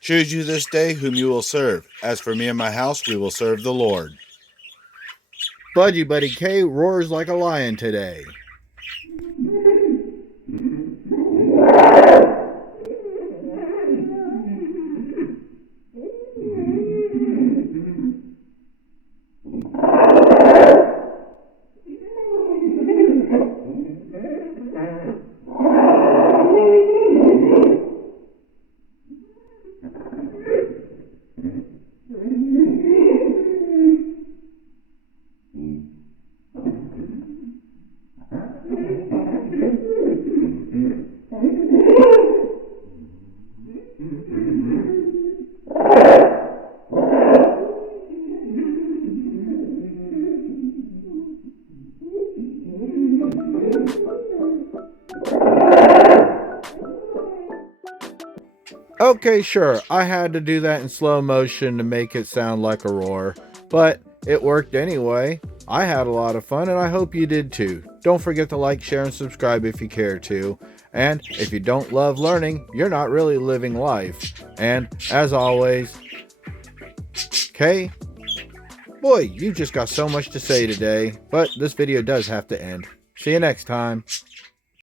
Choose you this day whom you will serve. As for me and my house, we will serve the Lord. Budgie Buddy K roars like a lion today. Okay, sure, I had to do that in slow motion to make it sound like a roar, but it worked anyway. I had a lot of fun and I hope you did too. Don't forget to like, share, and subscribe if you care to. And if you don't love learning, you're not really living life. And as always, Kay, boy, you just got so much to say today, but this video does have to end. See you next time.